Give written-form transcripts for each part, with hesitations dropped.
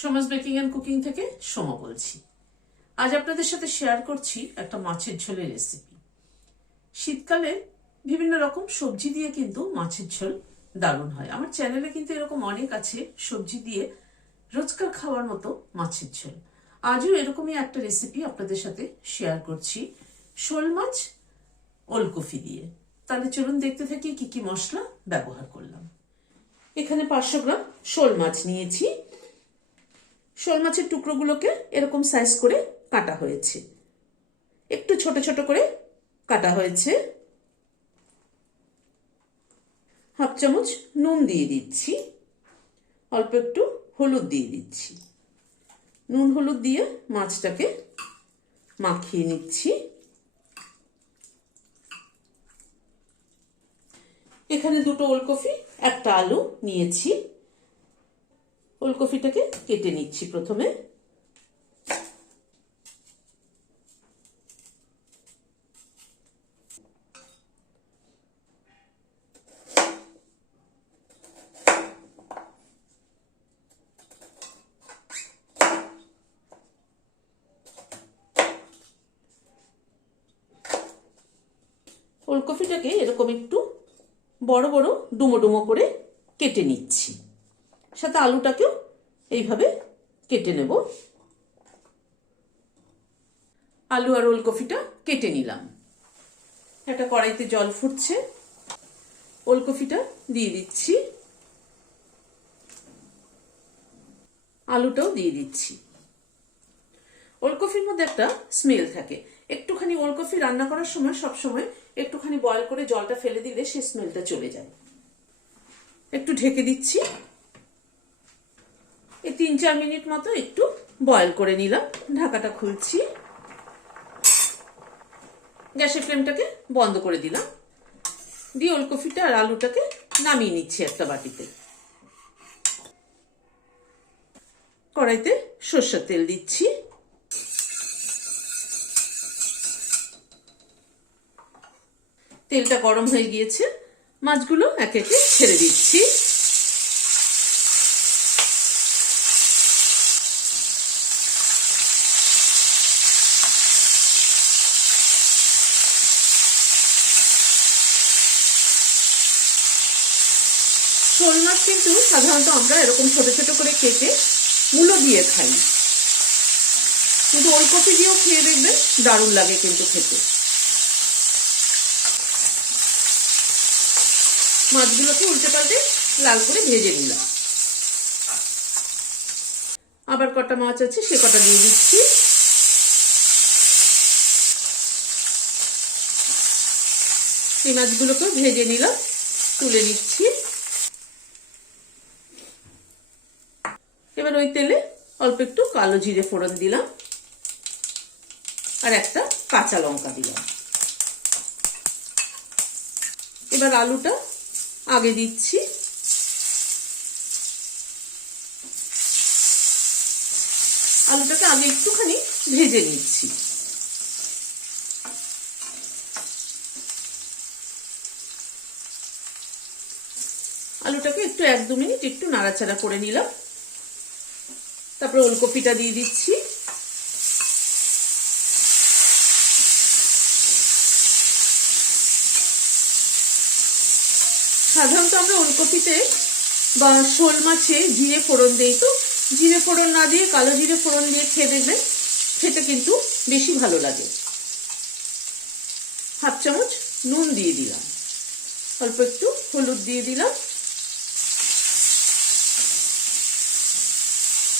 Soma's baking and cooking থেকে সোমা বলছি। আজ আপনাদের সাথে শেয়ার করছি একটা মাছের ঝোলের রেসিপি। শীতকালে বিভিন্ন রকম সবজি দিয়ে কিন্তু মাছের ঝোল দারুণ হয়। আমার চ্যানেলে কিন্তু এরকম অনেক আছে সবজি দিয়ে রোজকার খাওয়ার মতো মাছের ঝোল। আজও এরকমই একটা রেসিপি আপনাদের সাথে শেয়ার করছি শোল মাছ ওলকপি দিয়ে। তাহলে চলুন দেখতে থাকি কি কি মশলা ব্যবহার করলাম। এখানে 500 গ্রাম শোল মাছ নিয়েছি। শোল মাছের টুকরোগুলোকে এরকম সাইজ করে কাটা হয়েছে, একটু ছোট ছোট করে কাটা হয়েছে। হাফ চামচ নুন দিয়ে দিচ্ছি, অল্প একটু হলুদ দিয়ে দিচ্ছি। নুন হলুদ দিয়ে মাছটাকে মাখিয়ে নিচ্ছি। এখানে দুটো ওলকপি, একটা আলু নিয়েছি। ওলকপিটাকে কেটে নিচ্ছি প্রথমে। ওলকপিটাকে এরকম একটু বড় বড় ডুমো ডুমো করে কেটে নিচ্ছি। সাথে আলুটাকেও এইভাবে কেটে নেব। আলু আর ওলকপিটা কেটে নিলাম। একটা কড়াইতে জল ফুটছে, ওলকপিটা দিয়ে দিচ্ছি, আলুটাও দিয়ে দিচ্ছি। ওলকপির মধ্যে একটা স্মেল থাকে, একটুখানি ওলকপি রান্না করার সময় সবসময় একটুখানি বয়েল করে জলটা ফেলে দিলে সেই স্মেলটা চলে যায়। একটু ঢেকে দিচ্ছি। এই 3-4 মিনিট মতো একটু বয়েল করে নিলাম। ঢাকাটা খুলছি, গ্যাসের ফ্লেমটাকে বন্ধ করে দিলাম। দিয়ে ওলকপিটা আর আলুটাকে নামিয়ে নিচ্ছি একটা বাটিতে। কড়াইতে সরষের তেল দিচ্ছি। তেলটা গরম হয়ে গিয়েছে, মাছগুলো একে একে ছেড়ে দিচ্ছি। শোল মাছ কিন্তু সাধারণত আমরা এরকম ছোট ছোট করে কেটে মূলো দিয়ে খাই, কিন্তু ওলকপি দিয়েও খেয়ে দেখবেন দারুণ লাগে কিন্তু খেতে। মাছগুলোকে উল্টে পাল্টে লাল করে ভেজে নিলাম। আবার কটা মাছ আছে সে কটা দিয়ে দিচ্ছি। এই মাছগুলোকে ভেজে নিলাম, তুলে নিচ্ছি। এবার ওই তেলে অল্প একটু কালো জিরে ফোড়ন দিলাম আর একটা কাঁচা লঙ্কা দিলাম। এবার আলুটা আগে দিচ্ছি। আলুটাকে আগে একটুখানি ভেজে নিচ্ছি। আলুটাকে একটু 1-2 মিনিট একটু নাড়াচাড়া করে নিলাম। তারপরে ওলকপিটা দিয়ে দিচ্ছি। সাধারণত আমরা ওলকপিতে বা শোল মাছে জিরে ফোড়ন দিই, তো জিরে ফোড়ন না দিয়ে কালো জিরে ফোড়ন দিয়ে খেয়ে দেখবেন খেতে কিন্তু বেশি ভালো লাগে। হাফ চামচ নুন দিয়ে দিলাম, অল্প একটু হলুদ দিয়ে দিলাম।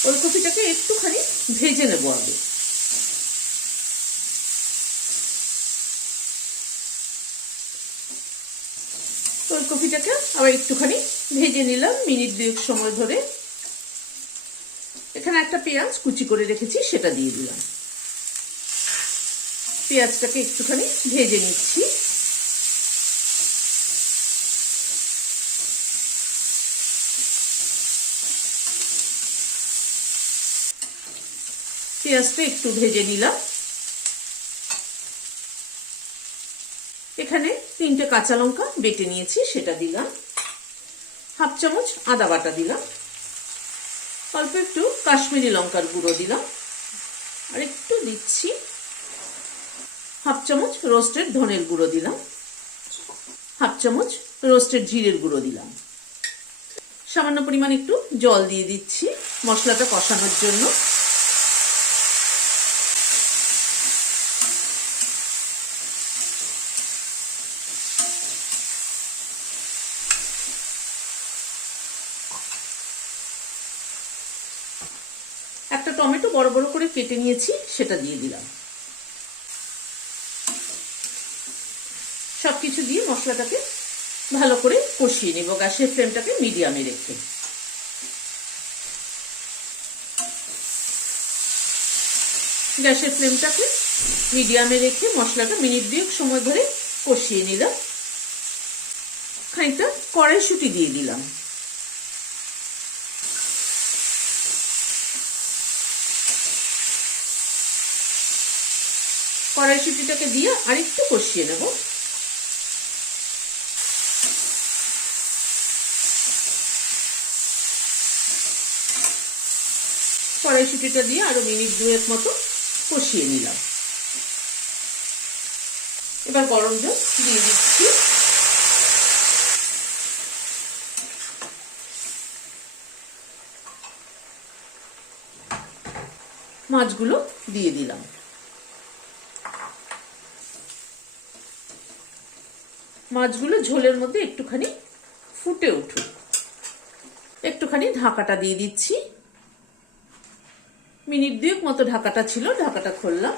ওলকপিটাকে একটুখানি ভেজে নেব আগে। ওলকপিটাকে আবার একটুখানি ভেজে নিলাম মিনিট 2 সময় ধরে। এখানে একটা পেঁয়াজ কুচি করে রেখেছি, সেটা দিয়ে দিলাম। পেঁয়াজটাকে একটুখানি ভেজে নিচ্ছি। পেঁয়াজটা একটু ভেজে নিলাম। এখানে 3টে কাঁচা লঙ্কা বেটে নিয়েছি, সেটা দিলাম। হাফ চামচ আদা বাটা দিলাম। অল্প একটু কাশ্মীরি লঙ্কার গুঁড়ো দিলাম, আর একটু দিচ্ছি হাফ চামচ রোস্টেড ধনের গুঁড়ো দিলাম, হাফ চামচ রোস্টেড জিরের গুঁড়ো দিলাম। সামান্য পরিমাণ একটু জল দিয়ে দিচ্ছি মশলাটা কষানোর জন্য। একটা টমেটো বড় বড় করে কেটে নিয়েছি, সেটা দিয়ে দিলাম। সবকিছু দিয়ে মশলাটাকে ভালো করে কষিয়ে নেব, গ্যাসের ফ্লেমটাকে মিডিয়ামে রেখে। গ্যাসের ফ্লেমটাকে মিডিয়ামে রেখে মশলাটা মিনিট 2 সময় ধরে কষিয়ে নিলাম। খানিকটা কড়াইশুঁটি দিয়ে দিলাম। কড়াইশুঁটিটাকে দিয়ে আরেকটু কষিয়ে নেব। কড়াইশুঁটিটা দিয়ে আরো মিনিট 2 মতো কষিয়ে নিলাম। এবার গরম জল দিয়ে দিচ্ছি। মাছগুলো দিয়ে দিলাম। মাছগুলো ঝোলের মধ্যে একটুখানি ফুটে উঠুক। একটুখানি ঢাকাটা দিয়ে দিচ্ছি। মিনিট 2 মতো ঢাকাটা ছিল, ঢাকাটা খুললাম।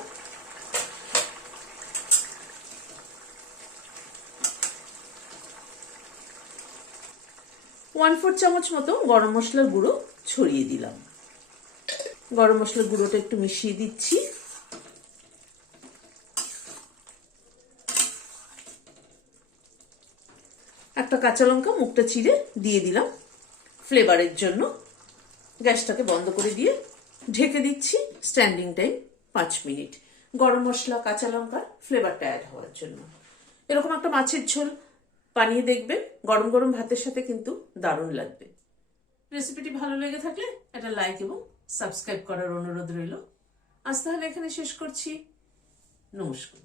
ওয়ান 4 চামচ মতো গরম মশলার গুঁড়ো ছড়িয়ে দিলাম। গরম মশলার গুঁড়োটা একটু মিশিয়ে দিচ্ছি। একটা কাঁচা লঙ্কা মুখটা চিড়ে দিয়ে দিলাম ফ্লেভারের জন্য। গ্যাসটাকে বন্ধ করে দিয়ে ঢেকে দিচ্ছি স্ট্যান্ডিং টাইম 5 মিনিট। গরম মশলা, কাঁচা লঙ্কার ফ্লেভারটা অ্যাড হওয়ার জন্য। এরকম একটা মাছের ঝোল বানিয়ে দেখবেন, গরম গরম ভাতের সাথে কিন্তু দারুণ লাগবে। রেসিপিটি ভালো লেগে থাকলে একটা লাইক এবং সাবস্ক্রাইব করার অনুরোধ রইল। আজ তাহলে এখানে শেষ করছি। নমস্কার।